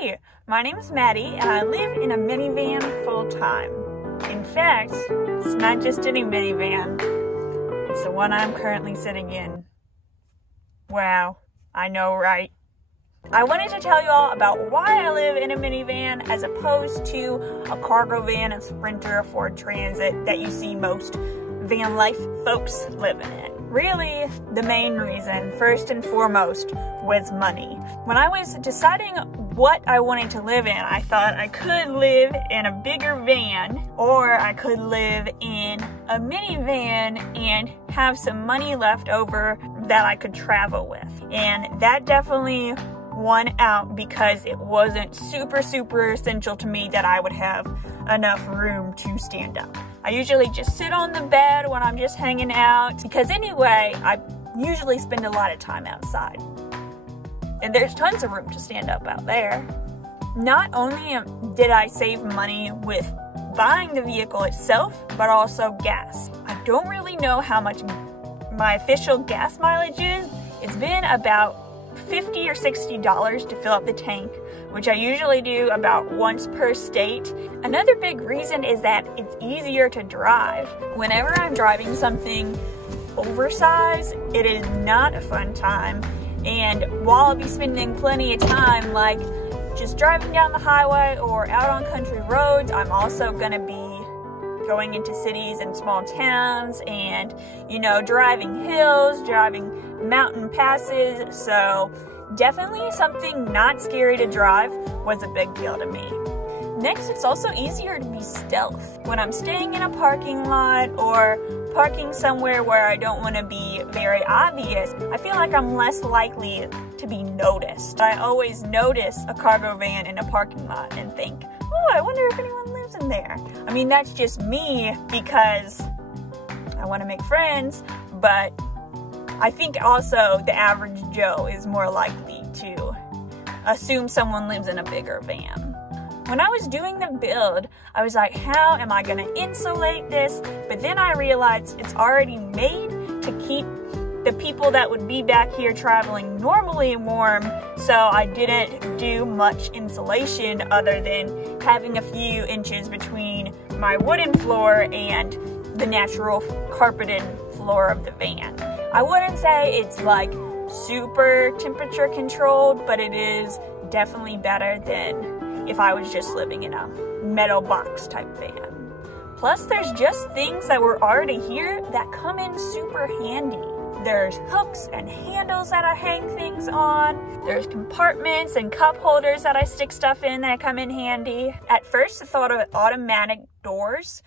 Hey, my name is Maddie and I live in a minivan full-time. In fact, it's not just any minivan, it's the one I'm currently sitting in. Wow, I know, right? I wanted to tell you all about why I live in a minivan as opposed to a cargo van, a Sprinter, a Ford Transit that you see most van life folks living in. Really, the main reason, first and foremost, was money. When I was deciding what I wanted to live in, I thought I could live in a bigger van or I could live in a minivan and have some money left over that I could travel with. And that definitely won out because it wasn't super essential to me that I would have enough room to stand up. I usually just sit on the bed when I'm just hanging out because anyway, I usually spend a lot of time outside. And there's tons of room to stand up out there. Not only did I save money with buying the vehicle itself, but also gas. I don't really know how much my official gas mileage is. It's been about $50 or $60 to fill up the tank, which I usually do about once per state. Another big reason is that it's easier to drive. Whenever I'm driving something oversized, it is not a fun time. And while I'll be spending plenty of time like just driving down the highway or out on country roads, I'm also gonna be going into cities and small towns and, you know, driving hills, driving mountain passes. So definitely something not scary to drive was a big deal to me. Next, it's also easier to be stealth. When I'm staying in a parking lot or parking somewhere where I don't want to be very obvious, I feel like I'm less likely to be noticed. I always notice a cargo van in a parking lot and think, oh, I wonder if anyone lives in there. I mean, that's just me because I want to make friends, but I think also the average Joe is more likely to assume someone lives in a bigger van. When I was doing the build, I was like, how am I gonna insulate this? But then I realized it's already made to keep the people that would be back here traveling normally warm, so I didn't do much insulation other than having a few inches between my wooden floor and the natural carpeted floor of the van. I wouldn't say it's like super temperature controlled, but it is definitely better than if I was just living in a metal box type van. Plus, there's just things that were already here that come in super handy. There's hooks and handles that I hang things on. There's compartments and cup holders that I stick stuff in that come in handy. At first, the thought of automatic doors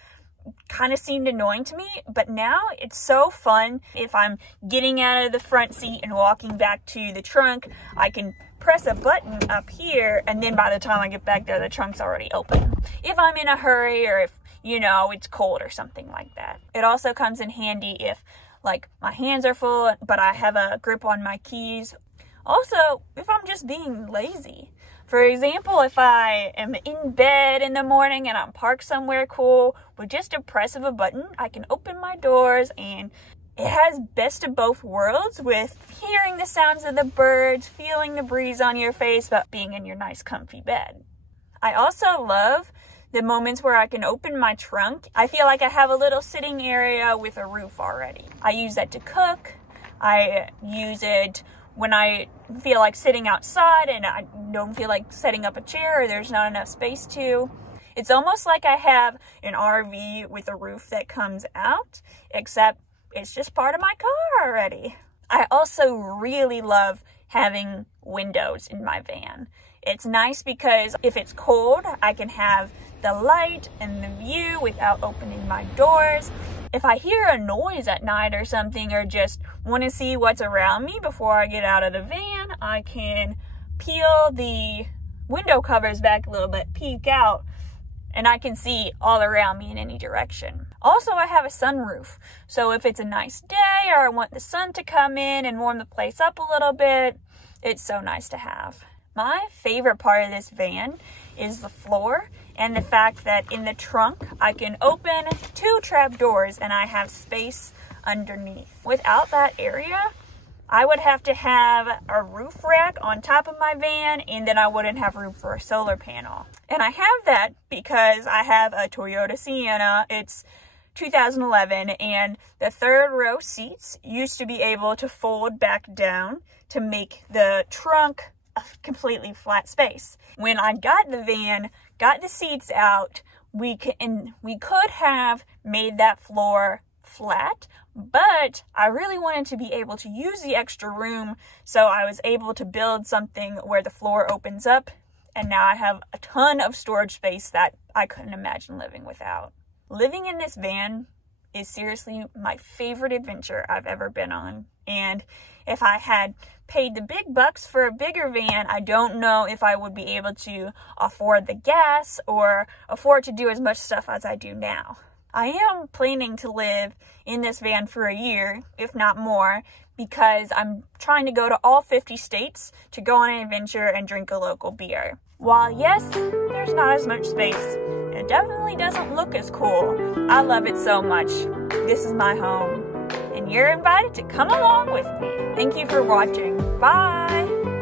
kind of seemed annoying to me, but now it's so fun. If I'm getting out of the front seat and walking back to the trunk, I can press a button up here, and then by the time I get back there, the trunk's already open. If I'm in a hurry or if, you know, it's cold or something like that. It also comes in handy if, like, my hands are full, but I have a grip on my keys. Also, if I'm just being lazy. For example, if I am in bed in the morning and I'm parked somewhere cool, with just a press of a button, I can open my doors, and it has best of both worlds with hearing the sounds of the birds, feeling the breeze on your face, but being in your nice comfy bed. I also love the moments where I can open my trunk. I feel like I have a little sitting area with a roof already. I use that to cook. I use it when I feel like sitting outside and I don't feel like setting up a chair or there's not enough space to. It's almost like I have an RV with a roof that comes out, except it's just part of my car already. I also really love having windows in my van. It's nice because if it's cold, I can have the light and the view without opening my doors. If I hear a noise at night or something, or just want to see what's around me before I get out of the van, I can peel the window covers back a little bit, peek out, and I can see all around me in any direction. Also, I have a sunroof, so if it's a nice day or I want the sun to come in and warm the place up a little bit, it's so nice to have. My favorite part of this van is the floor and the fact that in the trunk I can open 2 trap doors and I have space underneath. Without that area, I would have to have a roof rack on top of my van, and then I wouldn't have room for a solar panel. And I have that because I have a Toyota Sienna. It's 2011, and the third row seats used to be able to fold back down to make the trunk a completely flat space. When I got the van, got the seats out, we could have made that floor flat, but I really wanted to be able to use the extra room, so I was able to build something where the floor opens up, and now I have a ton of storage space that I couldn't imagine living without. Living in this van is seriously my favorite adventure I've ever been on, and if I had paid the big bucks for a bigger van, I don't know if I would be able to afford the gas or afford to do as much stuff as I do now. I am planning to live in this van for a year, if not more, because I'm trying to go to all 50 states to go on an adventure and drink a local beer. While yes, there's not as much space, it definitely doesn't look as cool. I love it so much. This is my home, and you're invited to come along with me. Thank you for watching. Bye!